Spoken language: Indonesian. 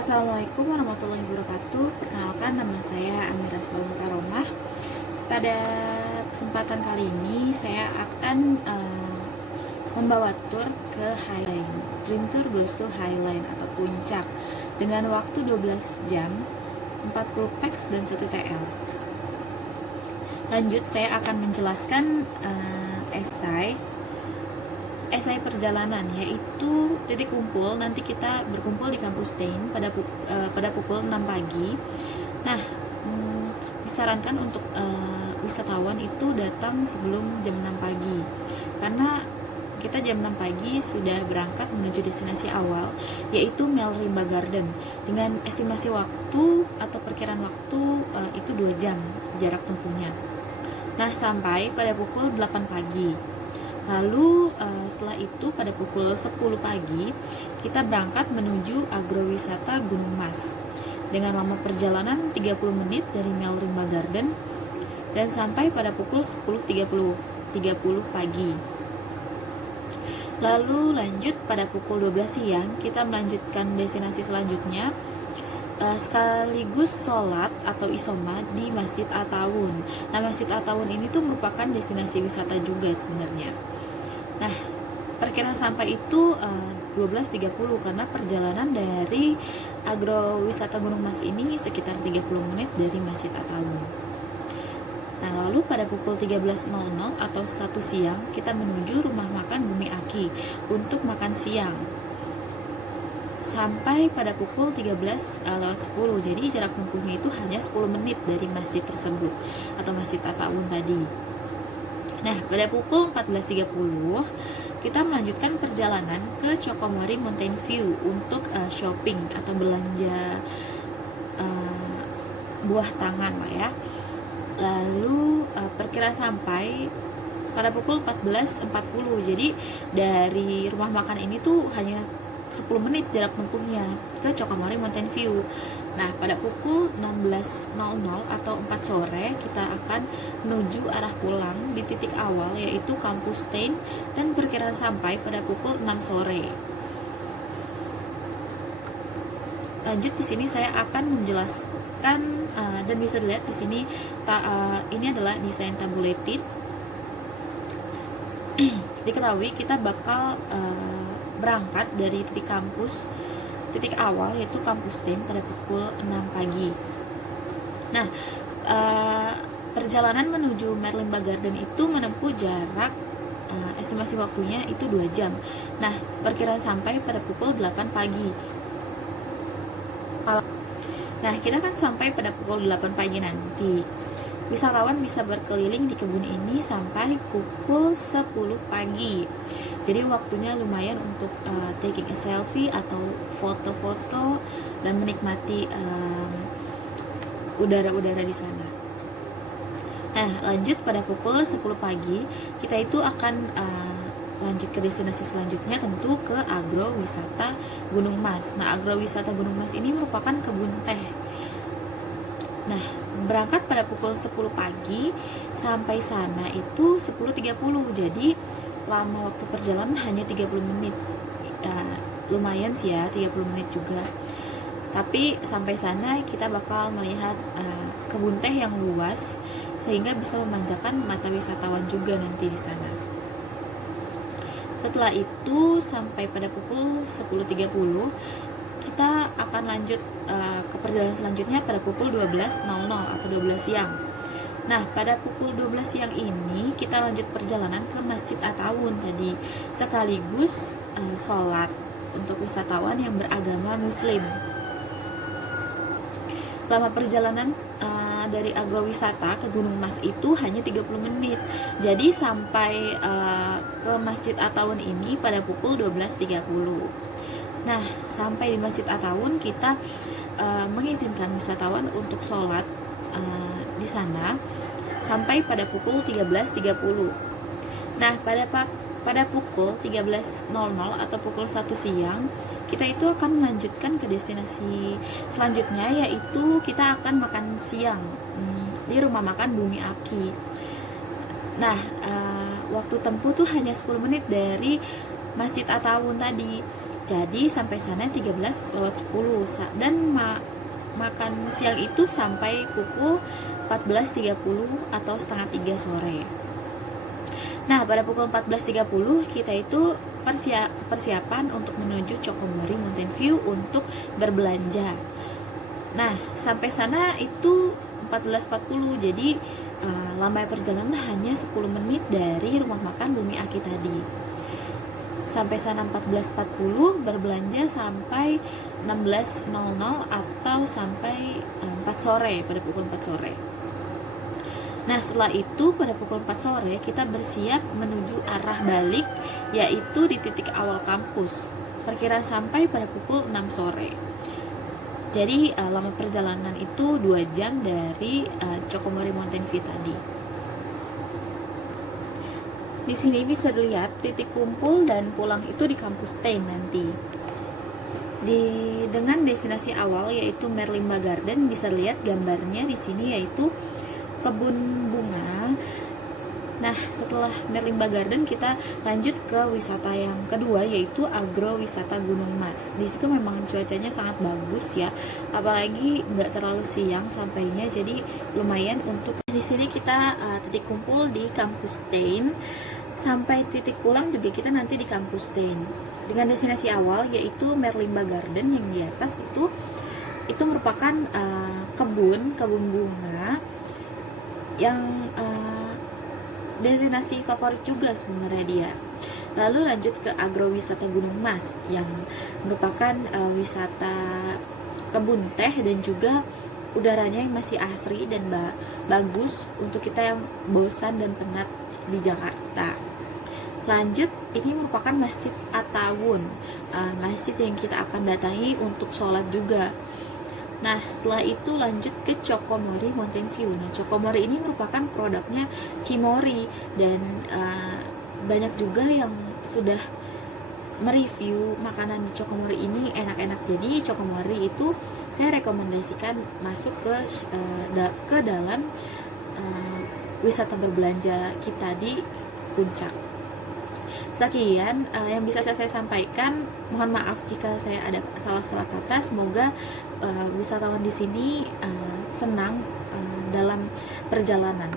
Assalamualaikum warahmatullahi wabarakatuh. Perkenalkan, nama saya Amira Salma Karomah. Pada kesempatan kali ini saya akan membawa tur ke Highline. Dream Tour goes to Highline atau Puncak dengan waktu 12 jam, 40 pax dan 1 TL. Lanjut, saya akan menjelaskan esai perjalanan, yaitu titik kumpul. Nanti kita berkumpul di kampus Stein pada pukul 6 pagi. Nah, disarankan untuk wisatawan itu datang sebelum jam 6 pagi, karena kita jam 6 pagi sudah berangkat menuju destinasi awal, yaitu Melrimba Garden, dengan estimasi waktu atau perkiraan waktu itu 2 jam jarak tempuhnya. Nah, sampai pada pukul 8 pagi. Lalu setelah itu pada pukul 10 pagi kita berangkat menuju agrowisata Gunung Mas dengan lama perjalanan 30 menit dari Melrimba Garden dan sampai pada pukul 10.30 pagi. Lalu lanjut pada pukul 12 siang kita melanjutkan destinasi selanjutnya, sekaligus sholat atau isoma di Masjid At-Tawun. Nah, Masjid At-Tawun ini tuh merupakan destinasi wisata juga sebenarnya. Nah, perkiraan sampai itu 12.30 karena perjalanan dari agrowisata Gunung Mas ini sekitar 30 menit dari Masjid At-Tawun. Nah, lalu pada pukul 13.00 atau 1 siang kita menuju rumah makan Bumi Aki untuk makan siang sampai pada pukul 13.10. Jadi jarak tempuhnya itu hanya 10 menit dari masjid tersebut atau Masjid At-Tawun tadi. Nah, pada pukul 14.30 kita melanjutkan perjalanan ke Chokomori Mountain View untuk shopping atau belanja buah tangan lah ya. Lalu perkiraan sampai pada pukul 14.40. Jadi dari rumah makan ini tuh hanya 10 menit jarak tempuhnya ke Chokomori Mountain View. Nah, pada pukul 16.00 atau 4 sore kita akan menuju arah pulang di titik awal, yaitu kampus Stein, dan perkiraan sampai pada pukul 6 sore. Lanjut, di sini saya akan menjelaskan dan bisa dilihat di sini ini adalah desain tabulated. Diketahui kita bakal berangkat dari titik awal yaitu kampus Stein pada pukul 6 pagi. Nah, perjalanan menuju Melrimba Garden itu menempuh jarak estimasi waktunya itu 2 jam. Nah, perkiraan sampai pada pukul 8 pagi. Nah, kita kan sampai pada pukul 8 pagi nanti. Wisatawan bisa berkeliling di kebun ini sampai pukul 10 pagi. Jadi waktunya lumayan untuk taking a selfie atau foto-foto dan menikmati udara-udara di sana. Nah, lanjut pada pukul 10 pagi kita itu akan lanjut ke destinasi selanjutnya, tentu ke agrowisata Gunung Mas. Nah, agrowisata Gunung Mas ini merupakan kebun teh. Nah, berangkat pada pukul 10 pagi sampai sana itu 10.30. Jadi lama waktu perjalanan hanya 30 menit. Lumayan sih ya, 30 menit juga. Tapi sampai sana kita bakal melihat kebun teh yang luas sehingga bisa memanjakan mata wisatawan juga nanti di sana. Setelah itu sampai pada pukul 10.30 kita akan lanjut ke perjalanan selanjutnya pada pukul 12.00 atau 12 siang. Nah, pada pukul 12 siang ini kita lanjut perjalanan ke Masjid At-Tawun tadi, sekaligus sholat untuk wisatawan yang beragama Muslim. Lama perjalanan dari agrowisata ke Gunung Mas itu hanya 30 menit. Jadi sampai ke Masjid At-Tawun ini pada pukul 12.30. Nah, sampai di Masjid At-Tawun kita mengizinkan wisatawan untuk sholat di sana sampai pada pukul 13.30. Nah, pada pukul 13.00 atau pukul 1 siang kita itu akan melanjutkan ke destinasi selanjutnya, yaitu kita akan makan siang di rumah makan Bumi Aki. Nah, waktu tempuh tuh hanya 10 menit dari Masjid At-Tawun tadi. Jadi sampai sana 13:10 dan makan siang itu sampai pukul 14.30 atau setengah 3 sore. Nah, pada pukul 14.30 kita itu persiapan untuk menuju Chokomori Mountain View untuk berbelanja. Nah, sampai sana itu 14.40, jadi lambai perjalanan hanya 10 menit dari rumah makan Bumi Aki tadi. Sampai sana 14.40, berbelanja sampai 16.00 atau sampai 4 sore, pada pukul 4 sore. Nah, setelah itu pada pukul 4 sore kita bersiap menuju arah balik, yaitu di titik awal kampus. Perkiraan sampai pada pukul 6 sore. Jadi lama perjalanan itu 2 jam dari Chokomori Mountain View tadi. Di sini bisa dilihat titik kumpul dan pulang itu di kampus Tain nanti. Dengan destinasi awal yaitu Merlimba Garden, bisa lihat gambarnya di sini yaitu kebun bunga. Nah, setelah Merlimba Garden kita lanjut ke wisata yang kedua yaitu agrowisata Gunung Mas. Di situ memang cuacanya sangat bagus ya, apalagi nggak terlalu siang sampainya, jadi lumayan untuk di sini kita titik kumpul di kampus Tain. Sampai titik pulang juga kita nanti di kampus Tain. Dengan destinasi awal yaitu Merlimba Garden yang di atas itu merupakan kebun bunga yang destinasi favorit juga sebenarnya dia. Lalu lanjut ke agrowisata Gunung Mas yang merupakan wisata kebun teh dan juga udaranya yang masih asri dan bagus untuk kita yang bosan dan penat di Jakarta. Lanjut, ini merupakan Masjid Attawun, masjid yang kita akan datangi untuk sholat juga. Nah, setelah itu lanjut ke Chokomori Mountain View. Nah, Chokomori ini merupakan produknya Cimori dan banyak juga yang sudah mereview makanan di Chokomori ini enak-enak. Jadi Chokomori itu saya rekomendasikan masuk ke dalam wisata berbelanja kita di Puncak. Sekian yang bisa saya sampaikan. Mohon maaf jika saya ada salah-salah kata. Semoga wisatawan di sini senang dalam perjalanan.